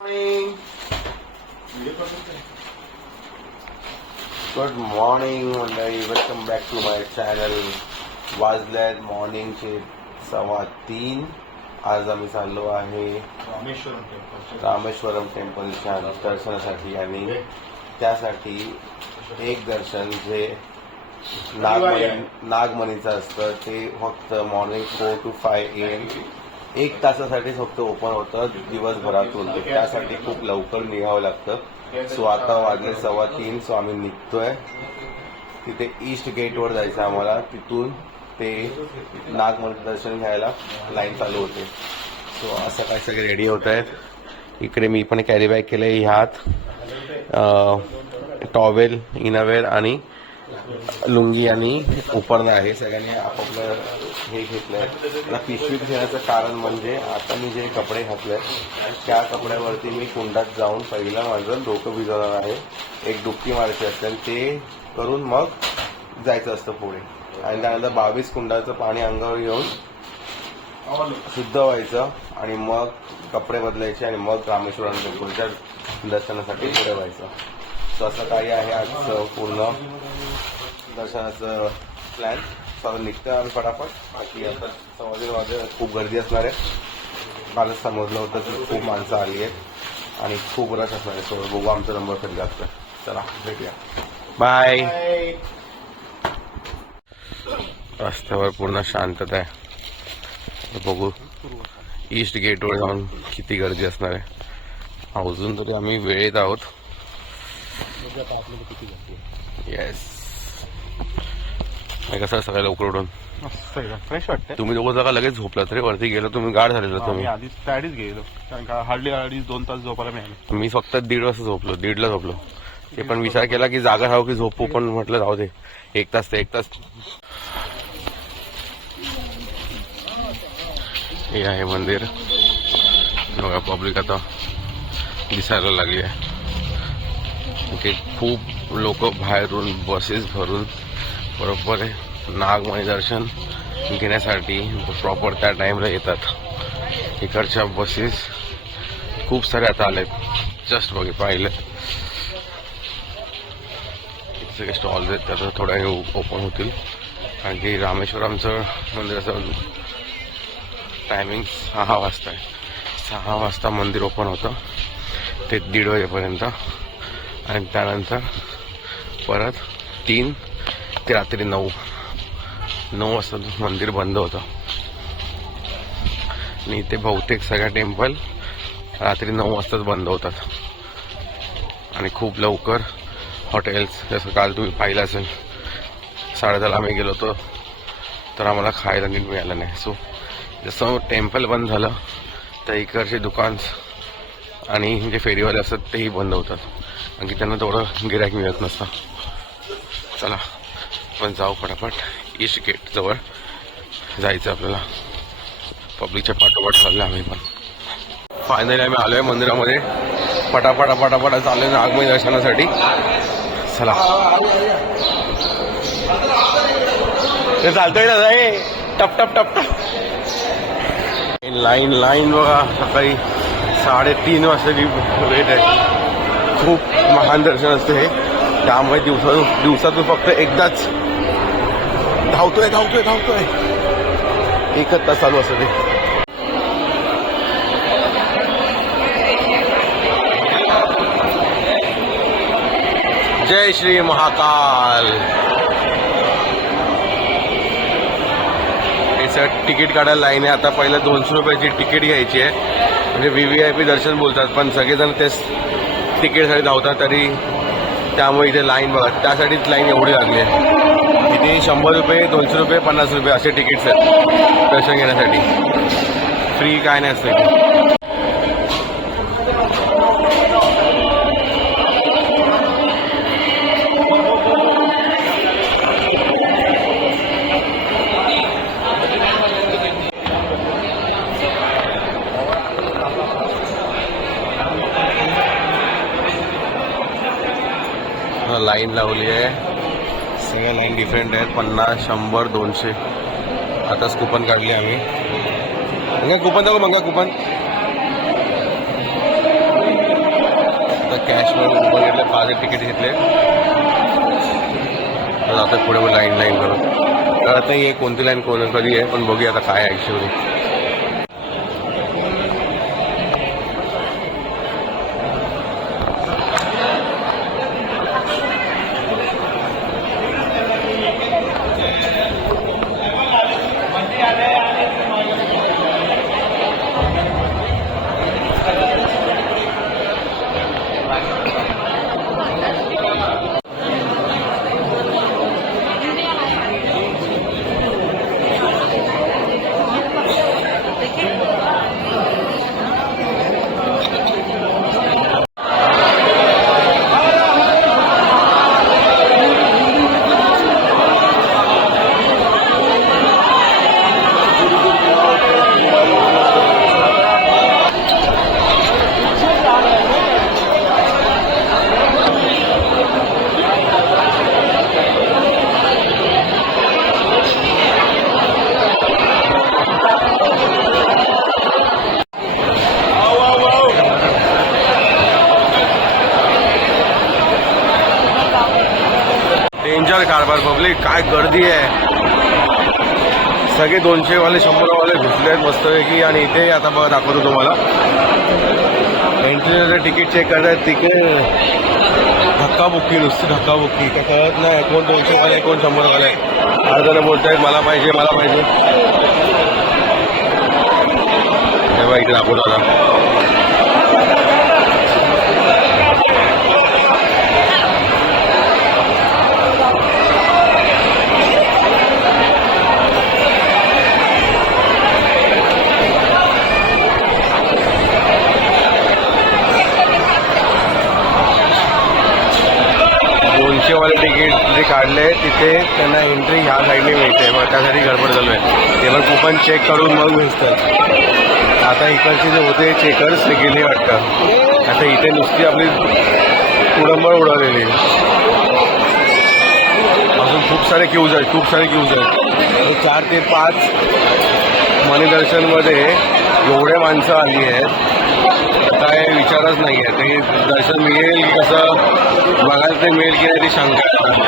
Good morning मंडळी, welcome back to my channel. वाजल्यात मॉर्निंगचे 3:15. आज आम्ही चाललो आहे रामेश्वरम टेम्पलच्या दर्शनासाठी आणि त्यासाठी एक दर्शन जे नागमणीचं असतं ते फक्त मॉर्निंग 4 to 5 AM 1 तासासाठी फक्त ओपन होतं दिवसभरातून. त्यासाठी खूप लवकर निघावं लागतं. सो आता वाजले 3:15. सो आम्ही निघतोय. तिथे ईस्ट गेटवर जायचं आम्हाला. तिथून ते नागमणीचं दर्शन घ्यायला लाईन चालू होते. सो असं काय सगळे रेडी होत आहेत. इकडे मी पण कॅरी बॅग केलंय. ह्यात टॉवेल, इनरवेअर आणि लुंगी आणि उपरणं आहे. सगळ्यांनी आपापलं हे घेतलंय. मला पिशवीत घेण्याचं कारण म्हणजे आता मी जे कपडे घातले त्या कपड्यावरती मी कुंडात जाऊन पहिला माझं डोकं भिजवणार आहे. एक डुबकी मारायची असते आणि ते करून मग जायचं असतं पुढे. आणि त्यानंतर 22 कुंडाचं पाणी अंगावर घेऊन शुद्ध व्हायचं आणि मग कपडे बदलायचे आणि मग रामेश्वरम टेम्पलच्या दर्शनासाठी पुढे व्हायचं. सो असं काही आहे आजचं पूर्ण दर्शनाचं प्लॅन. सगळं निघतं आणि फटाफट. बाकी आता 3:15 वाजे खूप गर्दी असणार आहे. कालच समजलं होतं की खूप माणसं आली आहेत आणि खूप रश असणार आहे. सो बघू आमचा नंबर कधी लागतोय. चला भेटूया. बाय. रस्त्यावर पूर्ण शांतता आहे. बघू ईस्ट गेटवर जाऊन किती गर्दी असणार आहे. अजून तरी आम्ही वेळेत आहोत. येस. कसं सकाळी लवकर उठून फ्रेश वाटतं. तुम्ही दोघं जागा लगेच झोपला तरी वरती गेलो तुम्ही. गाढ झालेलं तुम्ही. आधीच त्याआधीच गेलो कारण का हार्डली 2 तास झोपायला मिळाले. मी फक्त 1:30 वाजता झोपलो. 1:30ला झोपलो. ते पण विचार केला की जागा राहू की झोपू, पण म्हटलं जाऊ दे. 1 तास ते 1 तास. हे आहे मंदिर. बघा पब्लिक आता दिसायला लागली आहे. ओके. खूप लोक बाहेरून बसेस भरून बरोबर आहे नागमणी दर्शन घेण्यासाठी प्रॉपर त्या टाइमला येतात. इकडच्या बसेस खूप सारे आता आलेत. जस्ट पाहिलं सगळे स्टॉल्स आहेत त्याचा थोड्या ओपन होतील. कारण की रामेश्वरमचं मंदिराचं टायमिंग 6 वाजता आहे. 6 वाजता मंदिर ओपन होतं ते 1:30 वाजेपर्यंत आणि त्यानंतर परत 3 ते रात्री 9 वाजता मंदिर बंद होतं. आणि ते बहुतेक सगळ्या टेम्पल रात्री 9 वाजताच बंद होतात. आणि खूप लवकर हॉटेल्स, जसं काल तुम्ही पाहिलं असेल 10:30 आम्ही गेलो होतो तर आम्हाला खायला नीट मिळालं नाही. सो जसं टेम्पल बंद झालं तर इकडचे दुकान आणि जे फेरीवाले असतात तेही बंद होतात. कारण की त्यांना तेवढं गिऱ्हाईक मिळत नसतं. चला आपण जाऊ फटाफट. ईस्ट गेट जवळ जायचं आपल्याला. पब्लिकच्या पाठोपाठ चाललं आम्ही पण. फायनली आम्ही आलोय मंदिरामध्ये. पटापटा चाललोय नागमणी दर्शनासाठी. चला ते चालतोय ना जाई. टप टप टप टप. लाईन बघा. सकाळी 3:30 वाजताची वेट आहे. खूप महान दर्शन असते हे. त्यामुळे दिवसातून फक्त एकदाच धावतोय. 1 तास चालू असतं ते. जय श्री महाकाल. तिकीट काढायला लाईन आहे. आता पहिलं 200 रुपयाची तिकीट घ्यायची आहे. म्हणजे VVIP दर्शन बोलतात, पण सगळेजण तेच तिकीटसाठी धावतात. तरी त्यामुळे इथे लाईन बघा. त्यासाठीच लाईन एवढी लागली आहे. इथे 100 रुपये, 200 रुपये, 50 रुपये असे तिकीट्स आहेत दर्शन घेण्यासाठी. फ्री काय नाही असतं. लाईन लावली आहे. सगळ्या लाईन डिफरंट आहेत. 50, 100, 200. आताच कुपन काढली आम्ही. कूपन दाखव मंगा कूपन. कॅशमध्ये कुपन घेतले, 5 तिकीट घेतले. आता पुढे लाईन करून कळत नाही आहे कोणती लाईन कधी आहे, पण बघूया आता काय आहे ॲक्च्युअली. डेंजर कारभार पब्लिक, काय गर्दी आहे. सगळे 200 वाले 100 वाले घुसले आहेत मस्तपैकी. आणि इथे आता बघा दाखवतो तुम्हाला एंट्रीचं तिकीट चेक करतायत. तिकडे धक्काबुक्की, नुसती धक्काबुक्की, काय कळत नाही कोण 200 वाले कोण 100 वाले. अर्धजण बोलतायत मला पाहिजे मला पाहिजे. हे बघा इकडे दाखवतो आता. वाले तिकीट जे काढले तिथे त्यांना एंट्री ह्या साईडने मिळते, मग त्यासाठी गडबड चालू आहे. ते पण कुपन चेक करून मग भेटतात. आता इकडचे जे होते चेकर्स ते गेले वाटतं. आता इथे नुसती आपली कुडंबळ उडवलेली. अजून खूप सारे क्यूज आहेत. 4 ते 5 मणिदर्शनमध्ये एवढे माणसं आली आहेत काय विचारच नाही आहे. ते दर्शन मिळेल की कसं बघायला ते मिळेल की नाही ती शंका आहे.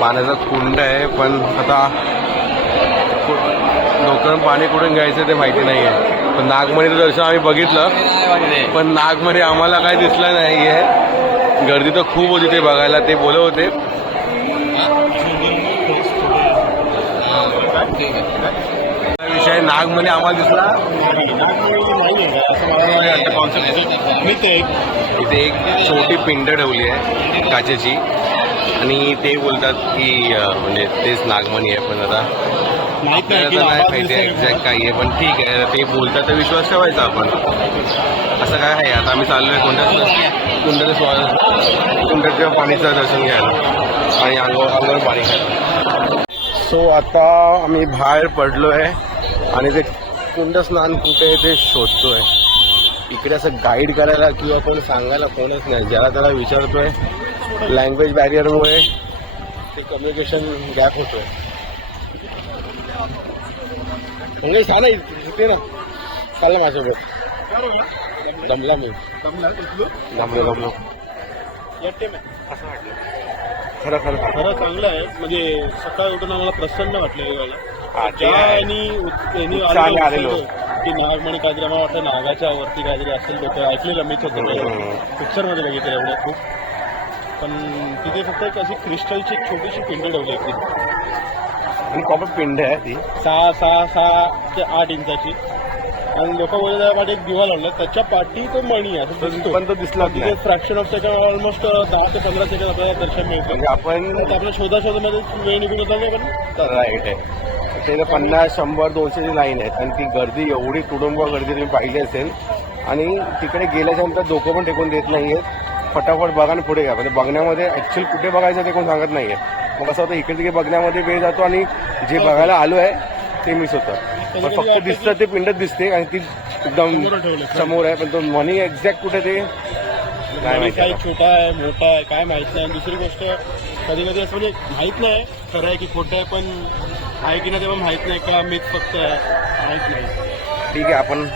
पाण्याचा कुंड आहे, पण आता लोकांना पाणी कुठून घ्यायचं ते माहिती नाही आहे. पण नागमणीचं दर्शन आम्ही बघितलं, पण नागमणी आम्हाला काय दिसलं नाही आहे. गर्दी तर खूप होती ते बघायला. ते बोलत होते विषय नागमणी आम्हाला दिसला. इथे एक छोटी पिंड ठेवली आहे काचेची आणि ते बोलतात की म्हणजे तेच नागमणी आहे. पण आता आपल्याला नाही माहिती आहे एक्झॅक्ट काही आहे, पण ठीक आहे ते बोलतात तर विश्वास ठेवायचा आपण. असं काय आहे. आता आम्ही चाललो आहे कुंडाच्या पाणीचं दर्शन घ्यायला आणि अंगावर पाणी घ्यायला. सो आता आम्ही बाहेर पडलो आहे आणि ते कुंड स्नान कुठे आहे ते शोधतोय. इकडे असं गाईड करायला किंवा कोण सांगायला कोणच नाही. ज्याला त्याला विचारतोय. लँग्वेज बॅरियरमुळे ते कम्युनिकेशन गॅप होतोय. म्हणजे छान आहे तिथे ना. चाललं माझ्यासोबत दमला मी. दमलो खरं चांगलं आहे. म्हणजे सकाळी उठून आम्हाला प्रसन्न वाटलं. आलेलो की नागमणी काहीतरी आम्हाला वाटतं नागाच्या वरती काहीतरी असेल ते ऐकलेलं मीच होतं. पिक्चरमध्ये बघितलं एवढं खूप. पण तिथे फक्त एक अशी क्रिस्टलची छोटीशी पिंड ठेवली होती आणि कॉपर पिंड आहे ती 6 ते 8 इंचाची. आणि लोक बोलत त्या पाठी एक दिवा लावला, त्याच्या पाठी तो मणी आहे असं दिसतो. पण तो दिसला तिथे फ्रॅक्शन ऑफ सेकंड ऑलमोस्ट 10 ते 15 सेकंड आपल्याला दर्शन मिळतं. म्हणजे आपण आपल्या शोधामध्ये वेळ निघून जातो. पण राईट आहे. ते 50, 100, 200ची लाईन आहेत आणि ती गर्दी एवढी तुडुंब गर्दी तुम्ही पाहिली असेल. आणि तिकडे गेल्याच्यानंतर डोकं पण टेकून देत नाही आहेत. फटाफट बघा आणि पुढे घ्या. म्हणजे बघण्यामध्ये ॲक्च्युअली कुठे बघायचं ते कोण सांगत नाही आहे. मग असं होतं इकडे तिकडे बघण्यामध्ये वेळ जातो आणि जे बघायला आलो आहे ते मिस होतं. पण फक्त दिसतं ते पिंडच दिसते आणि ती एकदम समोर आहे, पण तो मनी एक्झॅक्ट कुठे ते काय माहिती काही आता. छोटा आहे मोठा आहे काय माहित नाही. दुसरी गोष्ट कधी कधी असं म्हणजे माहित नाही खरं आहे की खोटं आहे, पण आहे की नाही तेव्हा माहित नाही का मीच फक्त आहे माहित नाही. ठीक आहे, आपण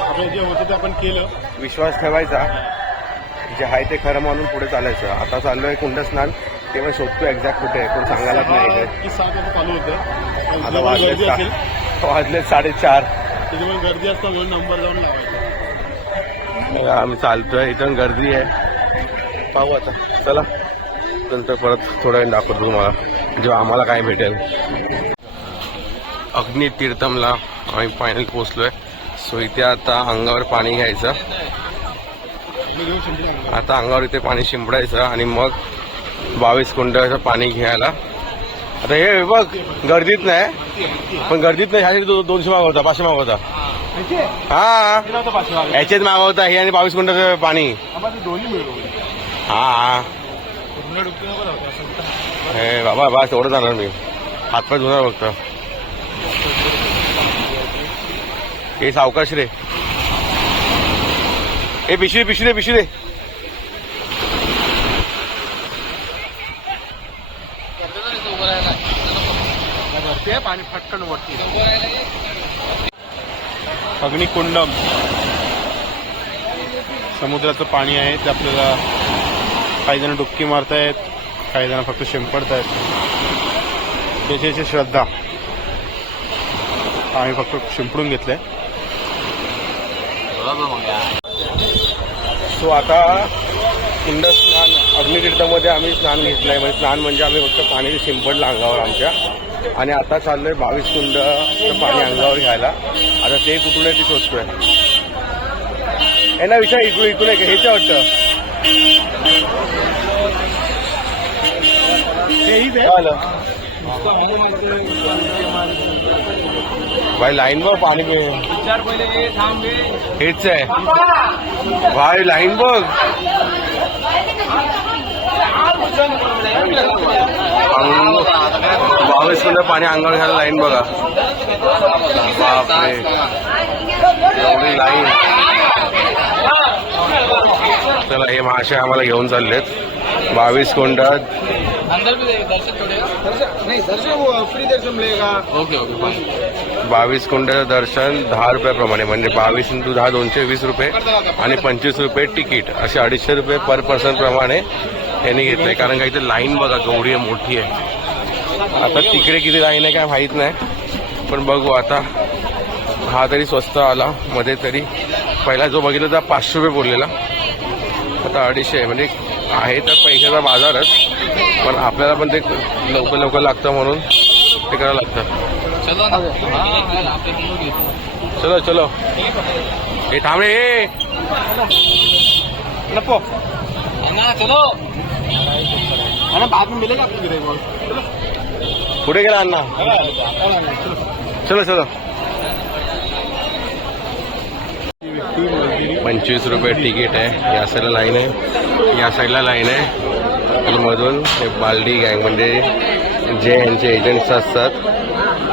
आपलं जे होतं ते आपण केलं. विश्वास ठेवायचा, जे आहे ते खरं म्हणून पुढे चालायचं. आता चाललोय कुंडस्नान, ते पण शोधतो एक्झॅक्ट कुठे आहे, कोण सांगायलाच नाही काय. की 7 वाजता चालू होतं. आता गर्दी असेल वाजले 4:30. तिथे पण गर्दी असतं म्हणून नंबर जाऊन लावायचा. आम्ही चालतोय, इथं गर्दी आहे. पाहू आता, चला नंतर परत थोडा वेळ दाखवतो तुम्हाला जेव्हा आम्हाला काय भेटेल. अग्नी तीर्थमला आम्ही फायनल पोहोचलोय. सो इथे आता अंगावर पाणी घ्यायचं. आता अंगावर इथे पाणी शिंपडायचं आणि मग 22 कुंडाचं पाणी घ्यायला. आता हे बघ गर्दीत नाही, पण गर्दीत नाही ह्यासाठी 200 मागवता, 500 मागवता. हा याच्यात मागवता हे आणि 22 कुंडाचं पाणी. हा हे बाबा बस एवढं जाणार मी, हातपाय धुणार फक्त. हे सावकाश रे, हे पिशवी पिशवी रे पिशवी रे. पाणी फटकन वरती. अग्निकुंडम समुद्राचं पाणी आहे ते आपल्याला काही जण डुबकी मारतायत, काही जण फक्त शिंपडतायत. त्याची श्रद्धा. आम्ही फक्त शिंपडून घेतलंय. सो आता कुंड स्नान अग्नितीर्थामध्ये आम्ही स्नान घेतलंय. म्हणजे स्नान म्हणजे आम्ही फक्त पाणी शिंपडलं अंगावर आमच्या. आणि आता चाललोय 22 कुंड पाणी अंगावर घ्यायला. आता ते कुठून आहे ते शोधतोय. यांना विचार इकडून इकडून आहे हेच वाटतं. भाई लाईन बघ पाणी हेच आहे भाई, लाईन बघ. बावीस कुंड पाणी अंगावर घ्यायला लाईन बघा. बापरे एवढी लाईन. चला हे मासे आम्हाला घेऊन चाललेत. 22 कुंड अंदर भी दर्शन नहीं दर्शन वो फ्री दर्शन मिलेगा. Okay okay. 22 कुंडाचं दर्शन 10 रुपयाप्रमाणे, म्हणजे 22 × 10 220 रुपये आणि 25 रुपये तिकीट, असे 250 रुपये पर पर्सन प्रमाणे यांनी घेतलंय. कारण का इथे लाईन बघा केवढी आहे, मोठी आहे. आता तिकडे किती लाईन आहे काय माहित नाही, पण बघू आता. हा तरी स्वस्त आला मध्ये तरी. पहिला जो बघितला तर 500 रुपये बोललेला, आता 250 म्हणजे आहे तर पैशाचा बाजारच. पण आपल्याला पण ते लवकर लवकर लागतं म्हणून ते करावं लागतं. चलो चलो हे थांबे हे नको चलो बाद में मिलेगा. पुढे गेला अण्णा. चलो चलो. 25 रुपये तिकीट आहे. या साईडला लाईन आहे, या साईडला लाईन आहे. आणि मधून हे बालडी गँग म्हणजे जे यांचे एजंट्स असतात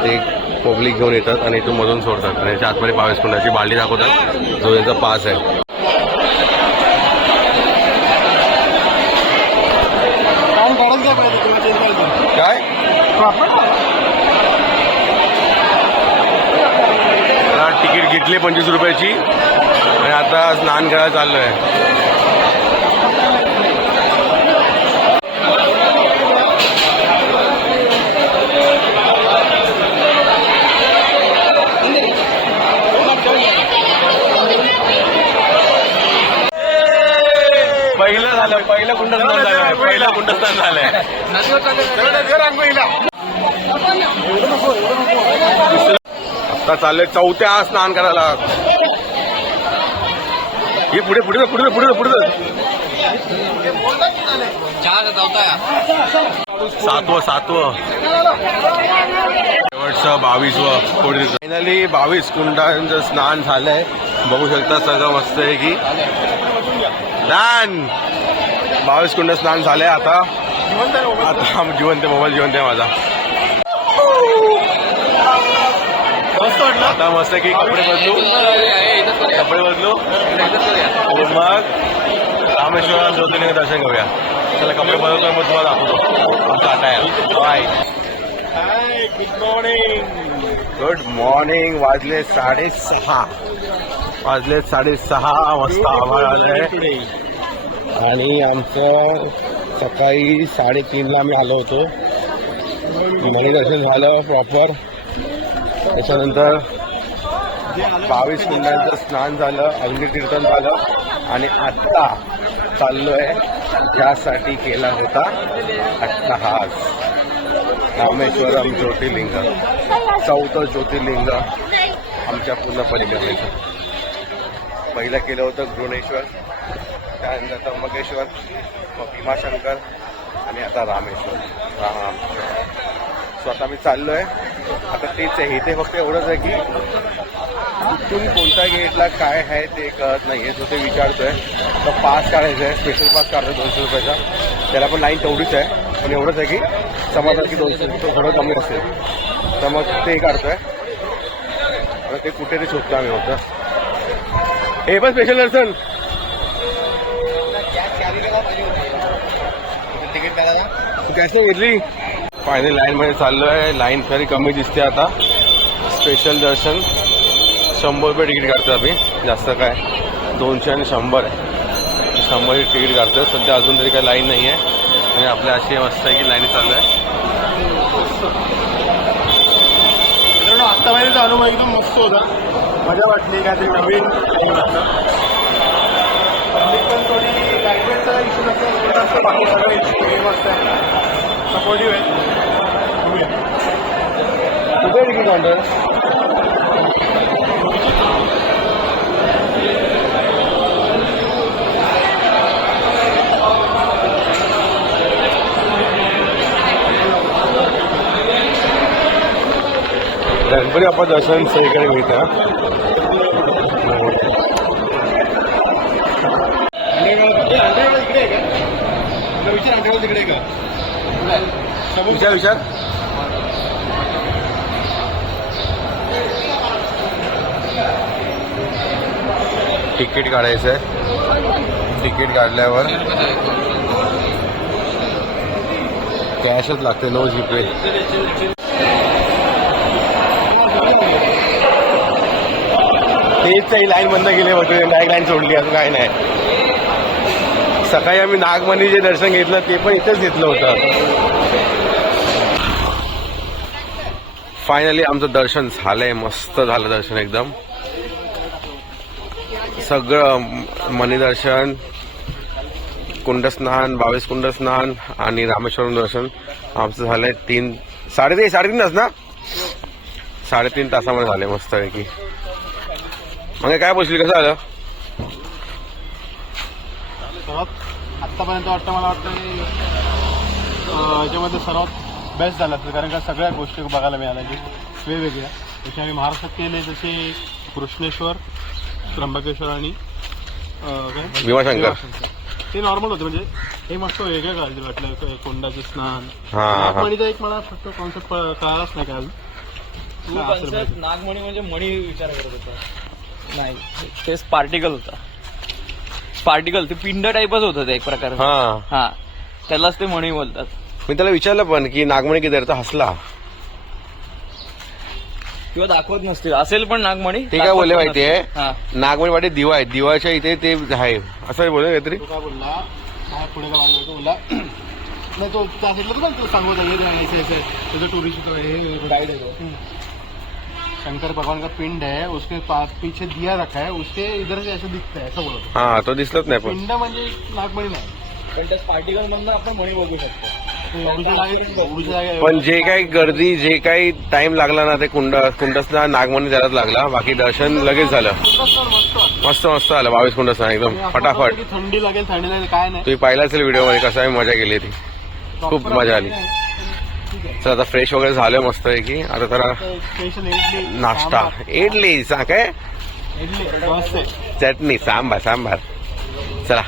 ते पब्लिक घेऊन येतात आणि इथून मधून सोडतात. आणि याच्या आतमध्ये 22 कुंडाची बालडी दाखवतात, जो यांचा पास आहे. काय तिकीट घेतली 25 रुपयाची आणि आता स्नान करायला चाललोय. पहिलं कुंडस्नान झालंय, पहिलं कुंडस्नान झालंय. आता चाललंय 4थ्या स्नान करायला. हे पुढे पुढे पुढे पुढे पुढे 7वं शेवटचं 22वं. फायनली 22 कुंडांचं स्नान झालंय. बघू शकता सगळं मस्त आहे की स्नान. 22 कुंड स्नान झालंय. आता जिवंत मोबाईल जिवंत आहे माझा. मस्त वाटलं. आता मस्त की कपडे बदलू आणि मग रामेश्वर ज्योतिर्लिंग दर्शन घेऊया. चला कपडे बदलतो मग तुम्हाला दाखवतो. टाटा आहे. बाय. हाय, गुड मॉर्निंग. Good morning. वाजले 6:30. वाजता आभाळ आलंय आणि आमचं सकाळी 3:30ला आम्ही आलो होतो. मणी दर्शन झालं प्रॉपर. त्याच्यानंतर 22 कुंडांचं स्नान झालं, अग्नी कीर्तन झालं आणि आत्ता चाललोय ज्यासाठी केला होता अट्टहास. रामेश्वरम ज्योतिर्लिंग, 4थं ज्योतिर्लिंग आमच्या पूर्ण परिक्रमेचं. पहिलं केलं होतं घृणेश्वर, त्यानंतर त्र्यंबकेश्वर, मग भीमाशंकर आणि आता रामेश्वर. स्वतः मी चाललोय. आता तेच आहे, इथे फक्त एवढंच आहे की इथून कोणत्या गेटला काय आहे ते कळत नाहीये. तो ते विचारतोय. तर पास काढायचं आहे, स्पेशल पास काढतोय 200 रुपयाचा. त्याला पण लाईन तेवढीच आहे, पण एवढंच आहे की समाधान की 200 रुपये थोडं कमी असेल तर मग ते काढतोय. आता ते कुठे ते शोधतो आम्ही होतं. हे पण स्पेशल दर्शन. कॅश घेतली. फायनली लाईन मध्ये चाललोय. लाईन तरी कमी दिसते आता. स्पेशल दर्शन 100 रुपये तिकीट काढतो आम्ही. जास्त काय 200 आणि 100 आहे. 100 तिकीट काढतो. सध्या अजून तरी काही लाईन नाही आहे आणि आपल्या अशी मस्त आहे की लाईन चालू आहे. आत्तापर्यंतचा अनुभव एकदम मस्त होता. मजा वाटली. काहीतरी नवीन पण थोडी लँग्वेजचा इश्यू नसतं. बाकी सगळं इश्यू मस्त आहे. सपोर्टिव्ह आहे. कुठे तिकीट काउंटर? गणपती बाप्पा दर्शन सगळीकडे मिळतं. तिकडे का विचार तिकीट काढायचं आहे. तिकीट काढल्यावर कॅशच लागते, नो जीपे. तेच काही लाईन बंद केली होती, डायरेक्ट लाईन सोडली. असं काही नाही. सकाळी आम्ही नागमणीचे दर्शन घेतलं ते पण इथेच घेतलं होतं. फायनली आमचं दर्शन झालंय. मस्त झालं दर्शन एकदम. सगळं मणिदर्शन, कुंडस्नान, 22 कुंडस्नान आणि रामेश्वरम दर्शन आमचं झालंय 3-3.5 तास ना. 3.5 तासामध्ये झाले मस्त आहे की. मग काय बोलशील, कसं आलं? सर्वात आत्तापर्यंत वाटतं, मला वाटतं याच्यामध्ये सर्वात बेस्ट झालं असतं. कारण का सगळ्या गोष्टी बघायला मिळाल्या की वेगवेगळ्या. जसे आम्ही महाराष्ट्रात केले तसे कृष्णेश्वर, त्र्यंबकेश्वर आणि भीमाशंकर ते नॉर्मल होते. म्हणजे हे मस्त वेगळं काळजी वाटलं. कोंडाचं स्नान, नागमणीचा एक मला फक्त कॉन्सेप्ट कळालाच नाही. काय नागमणी म्हणजे मणी विचार करत होता. नाही, ते स्पार्टिकल होता. स्पार्टिकल ते पिंड टाईपच होतं ते एक प्रकार. हा, त्यालाच ते मणी बोलतात. मी त्याला विचारलं पण की नागमणी किती तर हसला. किंवा दाखवत नसतील, असेल पण नागमणी. ते काय बोलले माहितीये, नागमणी वाटे दिवा आहे, दिवाच्या इथे ते आहे असं बोलले काहीतरी. काय बोलला पुढे का बोलला नाही, तो त्या साईडला तो सांगू त्याचं टुरिस्ट गाइड है. शंकर भगवान का पिंड है, उसके पीछे दिया रखा है, उसके इधर से ऐसे दिखता है, ऐसा बोलतो. हा, तो दिसलंच नाही. पण पिंड म्हणजे नागमणी नाही, पण त्या पार्टिकल मधून आपण मणी बघू शकतो. पण जे काही गर्दी, जे काही टाइम लागला ना, ते कुंडस्नान नागमणी त्यालाच लागला. बाकी दर्शन लगेच झालं. मस्त मस्त आलं 22 कुंडस्नान एकदम फटाफट. थंडी लागेल, थंडी लागेल काय नाही. तुम्ही पाहिला असेल व्हिडिओ मध्ये कसं आम्ही मजा केली ती. खूप मजा आली. चल आता फ्रेश वगैरे झालं मस्त आहे की. आता जरा नाश्ता, इडली काय, चटणी, सांबार. चला.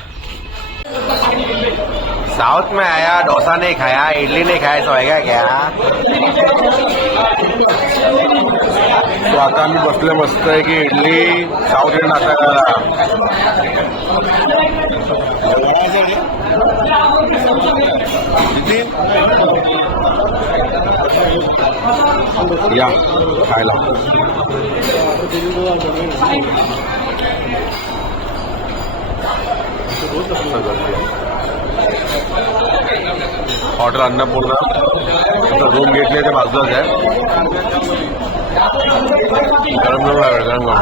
साउथ में आया, डोसा नहीं खाया, इडली नहीं खाया, सोएगा क्या? आता आम्ही बसले मस्त आहे की इडली साऊथ इंडियन नाश्ता या खायला. हॉटेल अन्नपूर्णा रूम घेतली ते बाजूलाच आहे. गरम गरम आहे, गरम गरम.